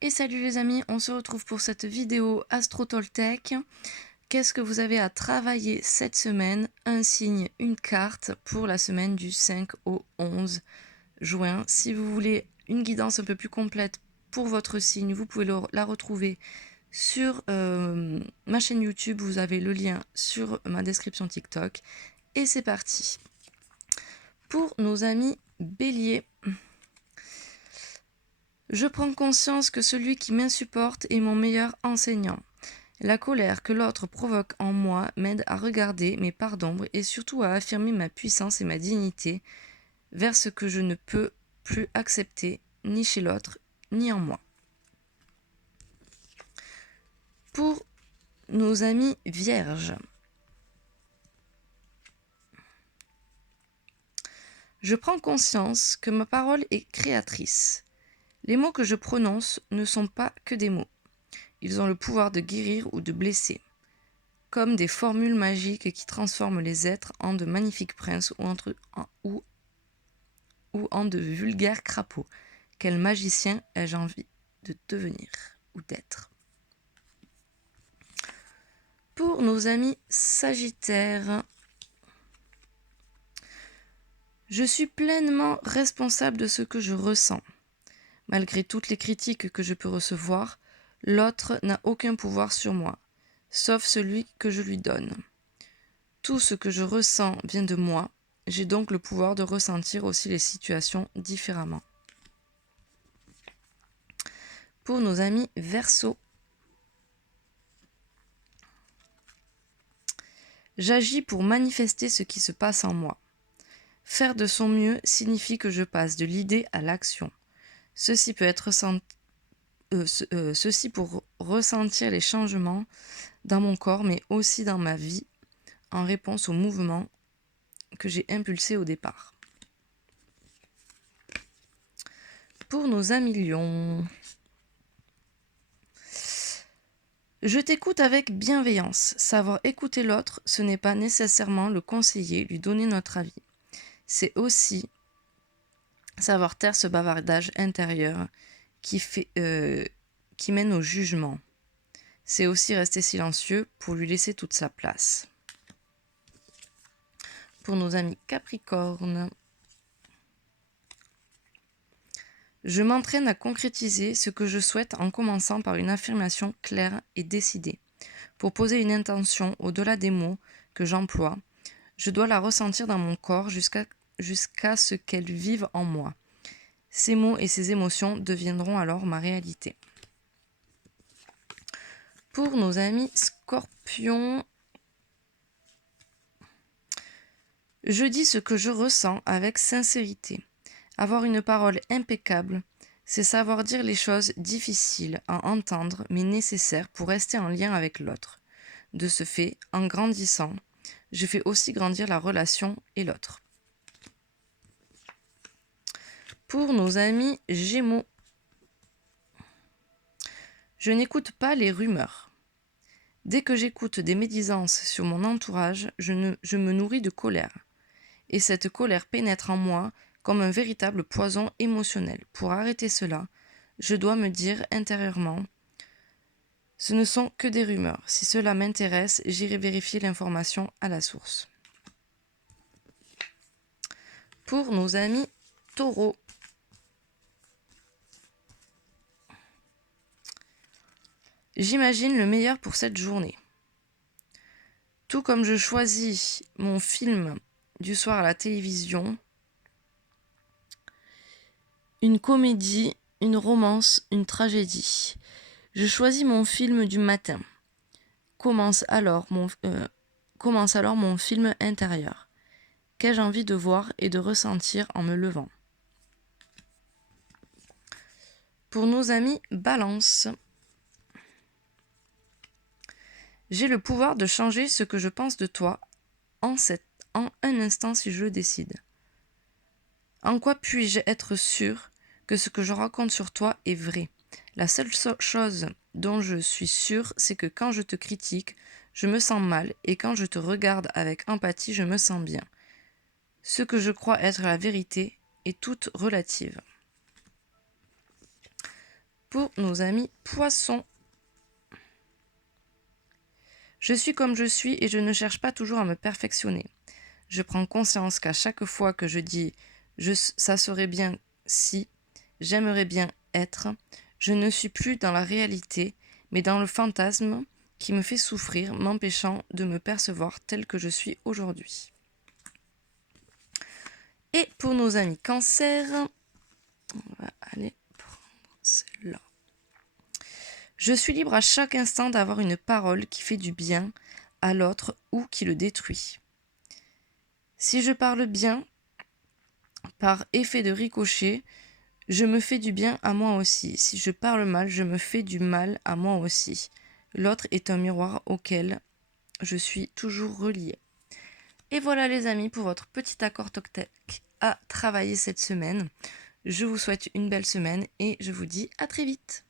Et salut les amis, on se retrouve pour cette vidéo AstroTaltech. Qu'est-ce que vous avez à travailler cette semaine? Un signe, une carte pour la semaine du 5 au 11 juin. Si vous voulez une guidance un peu plus complète pour votre signe, vous pouvez la retrouver sur ma chaîne YouTube. Vous avez le lien sur ma description TikTok. Et c'est parti. Pour nos amis Bélier, je prends conscience que celui qui m'insupporte est mon meilleur enseignant. La colère que l'autre provoque en moi m'aide à regarder mes parts d'ombre et surtout à affirmer ma puissance et ma dignité vers ce que je ne peux plus accepter ni chez l'autre ni en moi. Pour nos amis vierges, je prends conscience que ma parole est créatrice. Les mots que je prononce ne sont pas que des mots. Ils ont le pouvoir de guérir ou de blesser, comme des formules magiques qui transforment les êtres en de magnifiques princes ou en de vulgaires crapauds. Quel magicien ai-je envie de devenir ou d'être? Pour nos amis Sagittaires, je suis pleinement responsable de ce que je ressens. Malgré toutes les critiques que je peux recevoir, l'autre n'a aucun pouvoir sur moi, sauf celui que je lui donne. Tout ce que je ressens vient de moi, j'ai donc le pouvoir de ressentir aussi les situations différemment. Pour nos amis Verseaux, j'agis pour manifester ce qui se passe en moi. Faire de son mieux signifie que je passe de l'idée à l'action. Ceci pour ressentir les changements dans mon corps, mais aussi dans ma vie, en réponse au mouvement que j'ai impulsé au départ. Pour nos amis Lions, je t'écoute avec bienveillance. Savoir écouter l'autre, ce n'est pas nécessairement le conseiller, lui donner notre avis. C'est aussi savoir taire ce bavardage intérieur qui mène au jugement. C'est aussi rester silencieux pour lui laisser toute sa place. Pour nos amis Capricorne, je m'entraîne à concrétiser ce que je souhaite en commençant par une affirmation claire et décidée. Pour poser une intention au-delà des mots que j'emploie, je dois la ressentir dans mon corps jusqu'à ce qu'elle vive en moi. Ces mots et ces émotions deviendront alors ma réalité. Pour nos amis Scorpions, je dis ce que je ressens avec sincérité. Avoir une parole impeccable, c'est savoir dire les choses difficiles à entendre mais nécessaires pour rester en lien avec l'autre. De ce fait, en grandissant, je fais aussi grandir la relation et l'autre. Pour nos amis Gémeaux, je n'écoute pas les rumeurs. Dès que j'écoute des médisances sur mon entourage, je me nourris de colère. Et cette colère pénètre en moi comme un véritable poison émotionnel. Pour arrêter cela, je dois me dire intérieurement, ce ne sont que des rumeurs. Si cela m'intéresse, j'irai vérifier l'information à la source. Pour nos amis Taureaux, j'imagine le meilleur pour cette journée. Tout comme je choisis mon film du soir à la télévision, une comédie, une romance, une tragédie. Je choisis mon film du matin. Commence alors mon film intérieur. Qu'ai-je envie de voir et de ressentir en me levant? Pour nos amis Balance, j'ai le pouvoir de changer ce que je pense de toi en un instant si je le décide. En quoi puis-je être sûr que ce que je raconte sur toi est vrai? La seule chose dont je suis sûre, c'est que quand je te critique, je me sens mal et quand je te regarde avec empathie, je me sens bien. Ce que je crois être la vérité est toute relative. Pour nos amis poissons. Je suis comme je suis et je ne cherche pas toujours à me perfectionner. Je prends conscience qu'à chaque fois que je dis ça serait bien si, j'aimerais bien être, je ne suis plus dans la réalité, mais dans le fantasme qui me fait souffrir, m'empêchant de me percevoir tel que je suis aujourd'hui. Et pour nos amis cancer, on va aller prendre celle-là. Je suis libre à chaque instant d'avoir une parole qui fait du bien à l'autre ou qui le détruit. Si je parle bien, par effet de ricochet, je me fais du bien à moi aussi. Si je parle mal, je me fais du mal à moi aussi. L'autre est un miroir auquel je suis toujours reliée. Et voilà les amis pour votre petit accord Toltec à travailler cette semaine. Je vous souhaite une belle semaine et je vous dis à très vite.